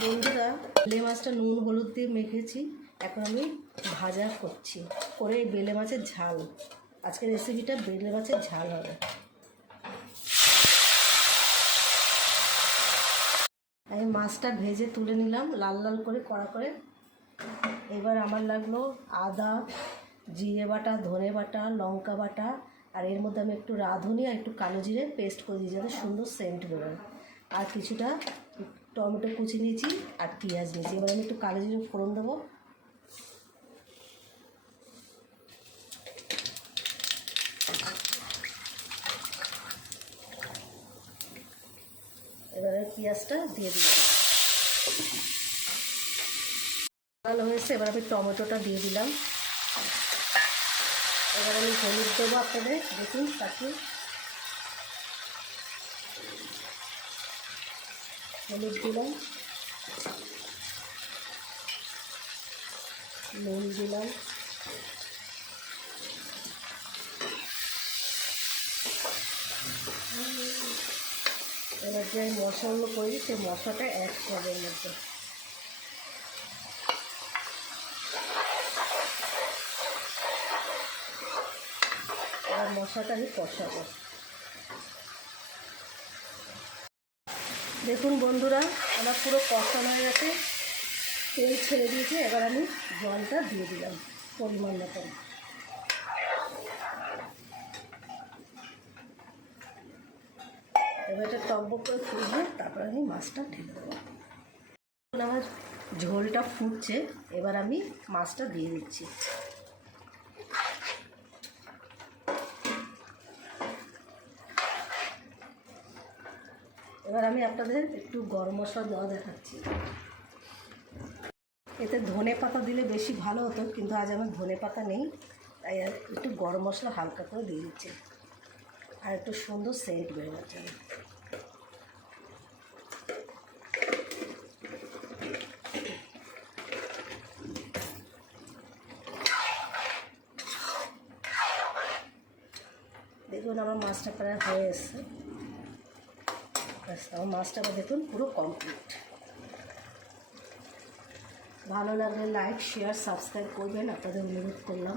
বন্ধুরা, বেলে মাছটা নুন হলুদ দিয়ে মেখেছি। এখন আমি ভাজা করছি করে এই বেলে মাছের ঝাল। আজকের রেসিপিটা বেলে মাছের ঝাল হবে। আমি মাছটা ভেজে তুলে নিলাম লাল লাল করে কড়া করে। এবার আমার লাগলো আদা, জিরে বাটা, ধনে বাটা, লঙ্কা বাটা, আর এর মধ্যে আমি একটু রাঁধুনি আর একটু কালো জিরে পেস্ট করে দিয়েছি যাতে সুন্দর সেন্ট বেরোয়। আর কিছুটা টমেটো কুচি নিয়েছি আর পেঁয়াজ নিয়েছি। এবার আমি একটু কালো জিরে ফোড়ন দেবো। এবারে পেঁয়াজটা দিয়ে দিলাম, ভালো হয়েছে। এবার আমি টমেটোটা দিয়ে দিলাম। এবার আমি হলুদ দেবো, আপনাদের দেখুন তাকে হলুদ দিলাম, নুন দিলাম, এবার যে মশলাগুলো করি সেই মশলাটা অ্যাড করবো এর মধ্যে। এবার মশলাটা আমি কষাবো। দেখুন বন্ধুরা, আমার পুরো কষানো হয়ে গেছে, তেল ছেড়ে দিয়েছে। এবার আমি জলটা দিয়ে দিলাম পরিমাণ মতন। এবার এটা টকবক করে ফুটবে, তারপর আমি মাছটা ঢেলে দেবো। আমার ঝোলটা ফুটছে, এবার আমি মাছটা দিয়ে দিচ্ছি। এবার আমি আপনাদের একটু গরম মশলা দেওয়া দেখাচ্ছি। এতে ধনে পাতা দিলে বেশি ভালো হতো, কিন্তু আজ আমার ধনে পাতা নেই, তাই একটু গরম মশলা হালকা করে দিয়ে দিচ্ছি আর একটু সুন্দর সেন্ট বেরোনোর জন্য। দেখুন আমার মাছটা প্রায় হয়ে এসছে। আমার মাছটা দেখুন পুরো কমপ্লিট। ভালো লাগলে লাইক, শেয়ার, সাবস্ক্রাইব করবেন, আপনাদের অনুরোধ করলাম।